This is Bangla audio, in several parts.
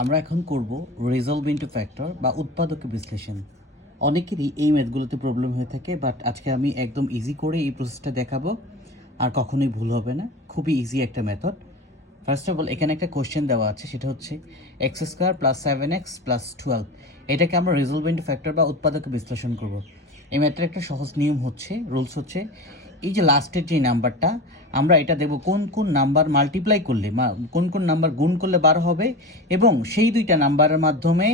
আমরা এখন করব রিজলভ ইনটু ফ্যাক্টর বা উৎপাদক বিশ্লেষণ। অনেকেরই এই ম্যাথগুলোতে প্রবলেম হয়ে থাকে, বাট আজকে আমি একদম ইজি করে এই প্রসেসটা দেখাবো, আর কখনোই ভুল হবে না। খুবই ইজি একটা মেথড। ফার্স্ট অফ অল এখানে একটা কোশ্চেন দেওয়া আছে, সেটা হচ্ছে x square plus 7x plus 12। এটাকে আমরা রিজলভ ইনটু ফ্যাক্টর বা উৎপাদক বিশ্লেষণ করব। এই ম্যাথটার একটা সহজ নিয়ম হচ্ছে, রুলস হচ্ছে, এই যে লাস্টের যে নাম্বারটা আমরা এটা দেব কোন কোন নাম্বার মাল্টিপ্লাই করলে কোন কোন নাম্বার গুণ করলে 12 হবে, এবং সেই দুইটা নাম্বারের মাধ্যমে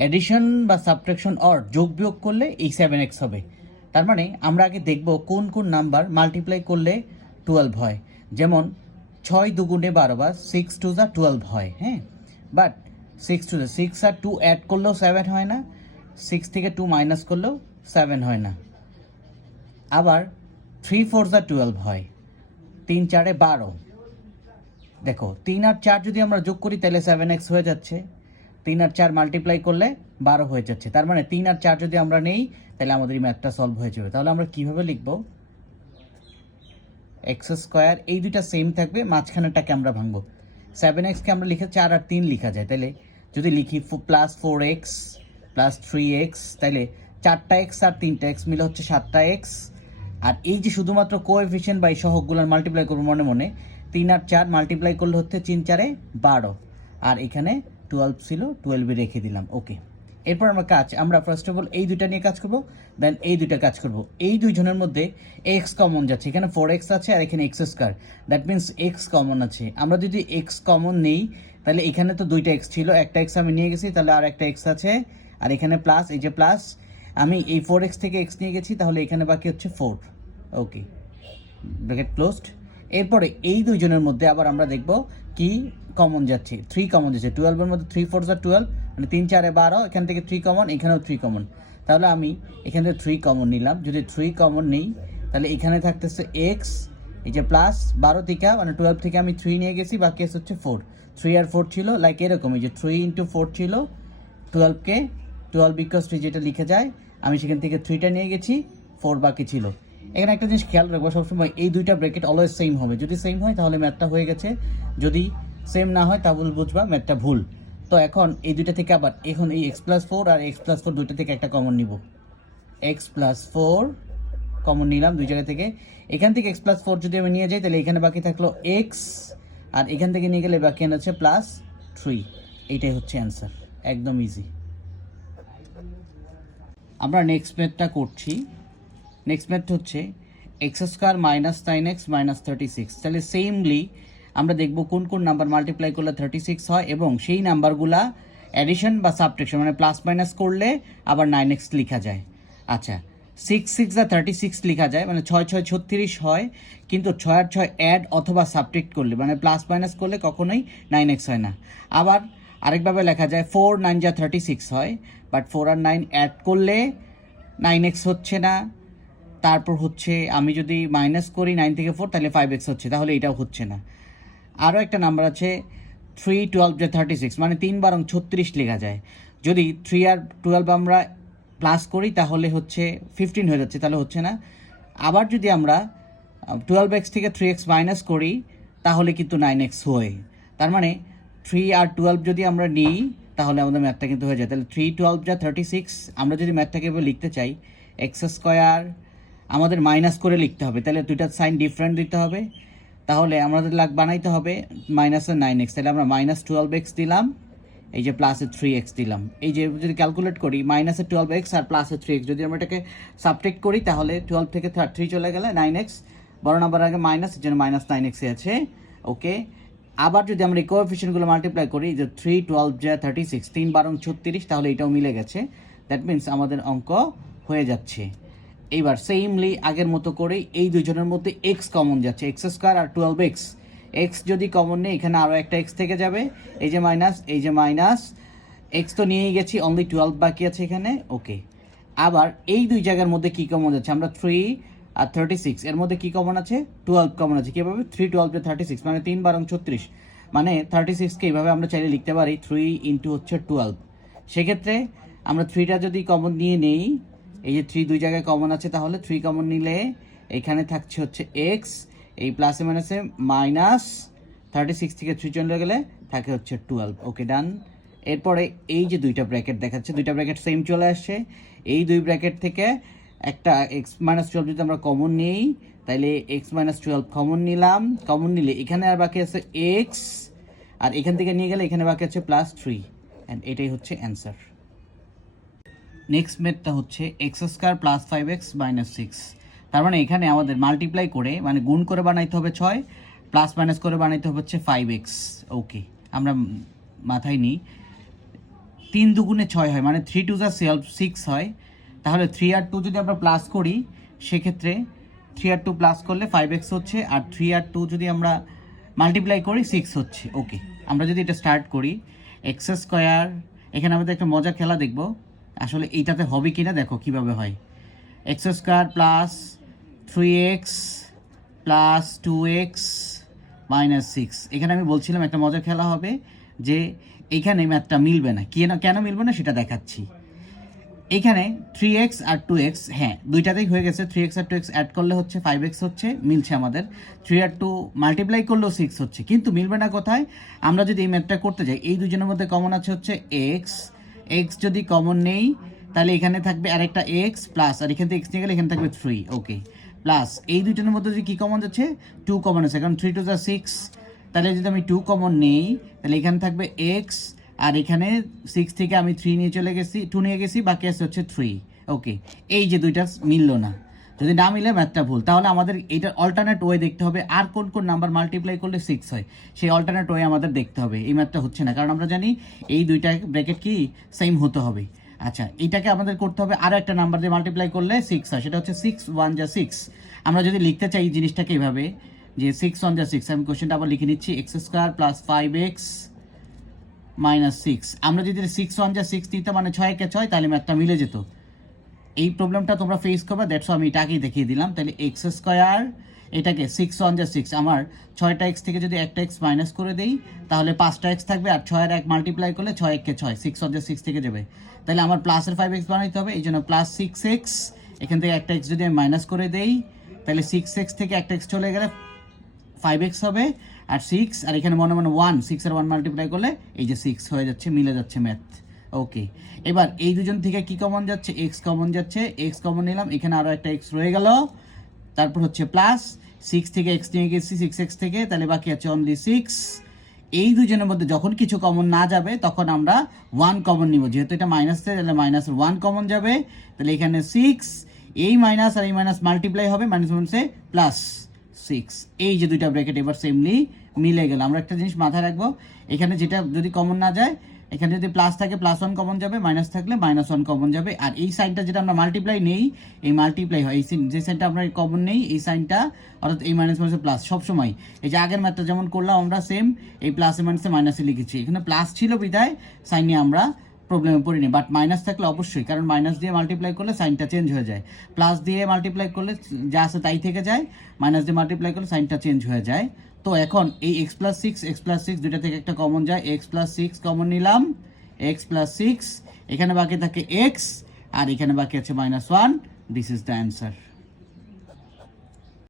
অ্যাডিশন বা সাবট্রাকশন অর যোগ বিয়োগ করলে এই 7x হবে। তার মানে আমরা আগে দেখব কোন কোন নাম্বার মাল্টিপ্লাই করলে 12 হয়। যেমন 6 দুগুণে 12 বা 6 টু যা 12 হয়, হ্যাঁ। বাট 6 আর 2 অ্যাড করলেও 7 হয় না, 6 থেকে 2 মাইনাস করলেও 7 হয় না। আবার 3 4 যা 12 হয়, 3 4 12। দেখো 3 আর 4 যদি আমরা যোগ করি তাহলে 7x হয়ে যাচ্ছে, 3 আর 4 মাল্টিপ্লাই করলে 12 হয়ে যাচ্ছে। তার মানে 3 আর 4 যদি আমরা নেই তাহলে আমাদের এই ম্যাথটা সলভ হয়ে যাবে। তাহলে আমরা কিভাবে লিখব? এক্স স্কোয়ার, এই দুইটা সেম থাকবে, মাঝখানেরটাকে আমরা ভাঙবো। 7xকে আমরা লিখে 4 আর 3 লিখা যায়, তাহলে যদি লিখি প্লাস 4x প্লাস 3x, তাহলে 4টা এক্স আর 3টা এক্স মিলে হচ্ছে 7টা এক্স। আর এই যে শুধুমাত্র কোএফিশিয়েন্ট বা এই সহগগুলোর মাল্টিপ্লাই করবো মনে মনে, 3 আর 4 মাল্টিপ্লাই করলে হচ্ছে 3 4 12, আর এখানে 12 ছিল, 12 রেখে দিলাম। ওকে, এরপর আমরা ফার্স্ট অফ অল এই দুইটা নিয়ে কাজ করব, দেন এই দুইটা কাজ করব। এই দুইজনের মধ্যে এক্স কমন যাচ্ছে, এখানে 4x আছে আর এখানে x square, that means x common আছে। আমরা যদি এক্স কমন নেই তাহলে এখানে তো দুইটা এক্স ছিল, একটা এক্স আমি নিয়ে গেছি, তাহলে আর একটা এক্স আছে, আর এখানে প্লাস, এই যে প্লাস, আমি এই 4x থেকে এক্স নিয়ে গেছি, তাহলে এখানে বাকি হচ্ছে 4। ওকে, ব্র্যাকেট ক্লোজড। এরপরে এই দুইজনের মধ্যে আবার আমরা দেখব কি কমন যাচ্ছে, 3 কমন যাচ্ছে। 12-এর মধ্যে 3 4 যা 12, মানে 3 4 12, এখান থেকে 3 কমন, এখানেও 3 কমন। তাহলে আমি এখান থেকে 3 কমন নিলাম। যদি 3 কমন নেই তাহলে এখানে থাকতেছে এক্স, এই যে প্লাস 12 থেকে, মানে 12 থেকে আমি 3 নিয়ে গেছি, বাকি আছে হচ্ছে 4। 3 আর 4 ছিল, লাইক এরকম, এই যে 3 ইন্টু 4 ছিল 12কে, 12 বিকজ 3 যেটা লিখে যায়, আমি সেখান থেকে 3টা নিয়ে গেছি, 4 বাকি ছিল। এখানে একটা জিনিস খেয়াল রাখবো, সবসময় এই দুইটা ব্র্যাকেট অলওয়েজ সেম হবে। যদি সেম হয় তাহলে ম্যাথটা হয়ে গেছে, যদি সেম না হয় তাহলে বুঝবা ম্যাথটা ভুল। তো এখন এই দুইটা থেকে আবার এখন এই এক্স প্লাস 4 আর এক্স প্লাস 4 দুইটা থেকে একটা কমন নিব। এক্স প্লাস 4 কমন নিলাম দুই জায়গা থেকে। এখান থেকে এক্স প্লাস 4 যদি আমি নিয়ে যাই তাহলে এখানে বাকি থাকলো এক্স, আর এখান থেকে নিয়ে গেলে বাকি হচ্ছে প্লাস 3। এইটাই হচ্ছে অ্যান্সার, একদম ইজি। আমরা নেক্সট ম্যাথটা করছি। নেক্সট ম্যাথ হচ্ছে x square minus 9x minus 36। তাহলে সেমলি আমরা দেখব কোন কোন নাম্বার মাল্টিপ্লাই করলে 36 হয়, এবং সেই নাম্বারগুলা অ্যাডিশন বা সাবট্রাকশন মানে প্লাস মাইনাস করলে আবার 9x লিখা যায়। আচ্ছা, 6 6 যা 36 লিখা যায়, মানে 6 6 36 হয়, কিন্তু 6 আর 6 অ্যাড অথবা সাবট্রাক্ট করলে, মানে প্লাস মাইনাস করলে কখনোই 9x হয় না। আবার আরেকভাবে লেখা যায় 4 9 যা 36 হয়, বাট 4 আর 9 অ্যাড করলে 9x হচ্ছে না। তারপর হচ্ছে আমি যদি মাইনাস করি 9 থেকে 4 তাহলে 5x হচ্ছে, তাহলে এটাও হচ্ছে না। আরও একটা নাম্বার আছে 3 12 যা 36, মানে 3 বারং 36 লেখা যায়। যদি 3 আর 12 আমরা প্লাস করি তাহলে হচ্ছে 15 হয়ে যাচ্ছে, তাহলে হচ্ছে না। আবার যদি আমরা 12x থেকে 3x মাইনাস করি তাহলে কিন্তু 9x হয়। তার মানে 3 আর 12 যদি আমরা নিই তাহলে আমাদের ম্যাথটা কিন্তু হয়ে যায়। তাহলে 3 12 যা 36, আমরা যদি ম্যাথটাকে এভাবে লিখতে চাই, এক্স স্কোয়ার আমাদের মাইনাস করে লিখতে হবে, তাহলে দুইটার সাইন ডিফারেন্ট দিতে হবে। তাহলে আমাদের বানাইতে হবে মাইনাসের 9x, তাহলে আমরা মাইনাস 12x দিলাম, এই যে প্লাসের 3x দিলাম। এই যে যদি ক্যালকুলেট করি মাইনাসের 12x আর প্লাসের 3x, যদি আমরা এটাকে সাবট্রাক্ট করি তাহলে 12 থেকে 3 চলে গেলে 9x, বড় নাম্বার আগে মাইনাস, এর জন্য মাইনাস 9x আছে। ওকে, আবার যদি আমরা এই কোএফিশিয়েন্টগুলো মাল্টিপ্লাই করি, যে 3 12 যা 36, 3 বারং 36, তাহলে এটাও মিলে গেছে। দ্যাট মিনস আমাদের অঙ্ক হয়ে যাচ্ছে। এইবার সেমলি আগের মতো করে এই দুইজনের মধ্যে এক্স কমন যাচ্ছে, এক্স স্কোয়ার আর 12x। এক্স যদি কমন নেই এখানে আরও একটা এক্স থেকে যাবে, এই যে মাইনাস, এই যে মাইনাস, এক্স তো নিয়েই গেছি, অনলি 12 বাকি আছে এখানে। ওকে, আবার এই দুই জায়গার মধ্যে কি কমন যাচ্ছে, আমরা 3 আর 36 এর মধ্যে কি কমন আছে, 12 কমন আছে। কীভাবে? 3 12 36, মানে 3 বারং 36, মানে 36কে এইভাবে আমরা চাইলে লিখতে পারি 3 ইন্টু হচ্ছে 12। সেক্ষেত্রে আমরা 3টা যদি কমন নিয়ে নেই, এই যে 3 দুই জায়গায় কমন আছে, তাহলে 3 কমন নিলে এখানে থাকছে হচ্ছে এক্স, এই প্লাসে মাইনাসে মাইনাস 36 থেকে 3 চলে গেলে থাকে হচ্ছে 12। ওকে, ডান। এরপরে এই যে দুইটা ব্র্যাকেট দেখাচ্ছে, দুইটা ব্র্যাকেট সেম চলে আসছে। এই দুই ব্র্যাকেট থেকে একটা x-12 যদি আমরা কমন নিই, তাইলে x-12 কমন নিলাম। কমন নিলে এখানে আর বাকি আছে x, আর এখান থেকে নিয়ে গেলে এখানে বাকি আছে +3, অ্যান্ড এটাই হচ্ছে অ্যান্সার। নেক্সট মেথডটা হচ্ছে x² + 5x - 6। তার মানে এখানে আমাদের মাল্টিপ্লাই করে, মানে গুণ করে বানাইতে হবে 6, প্লাস মাইনাস করে বানাইতে হবে হচ্ছে 5x। ওকে, আমরা মাথায় নিই 3 দুগুণে 6 হয়, মানে 3 2 6 হয়। তাহলে 3 আর 2 যদি আমরা প্লাস করি, সেক্ষেত্রে 3 আর 2 প্লাস করলে 5x হচ্ছে, আর 3 আর 2 যদি আমরা মাল্টিপ্লাই করি 6 হচ্ছে। ওকে, আমরা যদি এটা স্টার্ট করি x², এখানে আমাদের একটা মজা খেলা দেখব আসলে এইটাতে হবে কিনা, দেখো কিভাবে হয়। x² + 3x + 2x - 6। এখানে আমি বলছিলাম একটা মজার খেলা হবে, যে এইখানে ম্যাথটা মিলবে না। কেন মিলবে না সেটা দেখাচ্ছি। এখানে 3x আর 2x, হ্যাঁ দুইটাতেই হয়ে গেছে। 3x আর 2x অ্যাড করলে হচ্ছে 5x হচ্ছে, মিলছে আমাদের। 3 আর 2 মাল্টিপ্লাই করলেও 6 হচ্ছে, কিন্তু মিলবে না কোথায়? আমরা যদি এই ম্যাথটা করতে যাই, এই দুজনের মধ্যে কমন আছে হচ্ছে x যদি কমন নেই, তাহলে এখানে থাকবে আরেকটা x প্লাস, আর এখান থেকে x নিয়ে গেলে এখানে থাকবে 3। ওকে, প্লাস এই দুজনের মধ্যে যদি কী কমন যাচ্ছে, 2 কমন আছে, কারণ 3 2 6। তাহলে যদি আমি 2 কমন নেই, তাহলে এখানে থাকবে x, আর এখানে 6 থেকে আমি 3 নিয়ে চলে গেছি, 2 নিয়ে গেছি, বাকি আছে হচ্ছে 3। ওকে, এই যে দুইটা মিললো না, যদি না মিলে ম্যাথটা ভুল। তাহলে আমাদের এইটার অল্টারনেট ওয়ে দেখতে হবে, আর কোন কোন নাম্বার মাল্টিপ্লাই করলে 6 হয় সেই অল্টারনেট ওয়ে আমাদের দেখতে হবে। এই ম্যাথটা হচ্ছে না, কারণ আমরা জানি এই দুইটা ব্র্যাকেট কি সেম হতে হবে। আচ্ছা, এইটাকে আমাদের করতে হবে আরও একটা নাম্বার দিয়ে মাল্টিপ্লাই করলে 6 হয়, সেটা হচ্ছে 6 1 যা 6। আমরা যদি লিখতে চাই এই জিনিসটাকে এইভাবে, যে 6 1 যা 6, আমি কোশ্চেনটা আবার লিখে নিচ্ছি, x² + 5x - 6। আমরা যদি 6 1 যা 6 নিতে, মানে 6 কে 6, তাহলে ম্যাথটা মিলে যেত। এই প্রবলেমটা তোমরা ফেস করবে, দ্যাটস আমি এটাকেই দেখিয়ে দিলাম। তাহলে x², এটাকে 6 1 যা 6, আমার 6টা x থেকে যদি একটা x মাইনাস করে দেই, তাহলে 5টা x থাকবে, আর 6 আর 1 মাল্টিপ্লাই করলে 6 1 কে 6, 6 1 যা 6 থেকে যাবে। তাহলে আমার প্লাসের 5x বানাইতে হবে, এই জন্য +6x, এখান থেকে একটা x যদি আমি মাইনাস করে দেই, তাহলে 6x থেকে একটা x চলে গেলে 5x হবে, আর 6, আর এখানে মনে মনে 1, 6 আর 1 মাল্টিপ্লাই করলে এই যে 6 হয়ে যাচ্ছে, মিলে যাচ্ছে ম্যাথ। ওকে, এবার এই দুজন থেকে কি কমন যাচ্ছে, x কমন যাচ্ছে, x কমন নিলাম, এখানে আরও একটা x রয়ে গেল, তারপর হচ্ছে প্লাস 6 থেকে x নিয়ে গেছি 6x থেকে, তাহলে বাকি আছে অনলি 6। এই দুজনের মধ্যে যখন কিছু কমন না যাবে, তখন আমরা 1 কমন নিব, যেহেতু এটা মাইনাস, তাহলে মাইনাসের 1 কমন যাবে, তাহলে এখানে 6, এই মাইনাস আর এই মাইনাস মাল্টিপ্লাই হবে, মাইনাস মাইনাসে +6। এই যে দুইটা ব্র্যাকেট এবার সেমলি মিলে গেল। আমরা একটা জিনিস মাথায় রাখবো, এখানে যেটা যদি কমন না যায়, এখানে যদি প্লাস থাকে +1 কমন যাবে, মাইনাস থাকলে -1 কমন যাবে। আর এই সাইনটা যেটা আমরা মাল্টিপ্লাই নেই, এই মাল্টিপ্লাই হয়, এই যে সাইনটা আমরা কমন নেই, এই সাইনটা, অর্থাৎ এই মাইনাস মাইনাসে প্লাস সবসময়। এই যে আগের ম্যাথটা যেমন করলাম আমরা সেম, এই প্লাসে মাইনাসে মাইনাসে লিখেছি, এখানে প্লাস ছিল বিধায় সাইন নিয়ে আমরা প্রবলেমে পড়িনি। বাট মাইনাস থাকলে অবশ্যই, কারণ মাইনাস দিয়ে মাল্টিপ্লাই করলে সাইনটা চেঞ্জ হয়ে যায়, প্লাস দিয়ে মাল্টিপ্লাই করলে যা আছে তাই থেকে যায়, মাইনাস দিয়ে মাল্টিপ্লাই করলে সাইনটা চেঞ্জ হয়ে যায়। তো এখন এই x+6 দুইটা থেকে একটা কমন যায়, x+6 কমন নিলাম, x+6, এখানে বাকি থাকে x, আর এখানে বাকি আছে -1। This is the answer.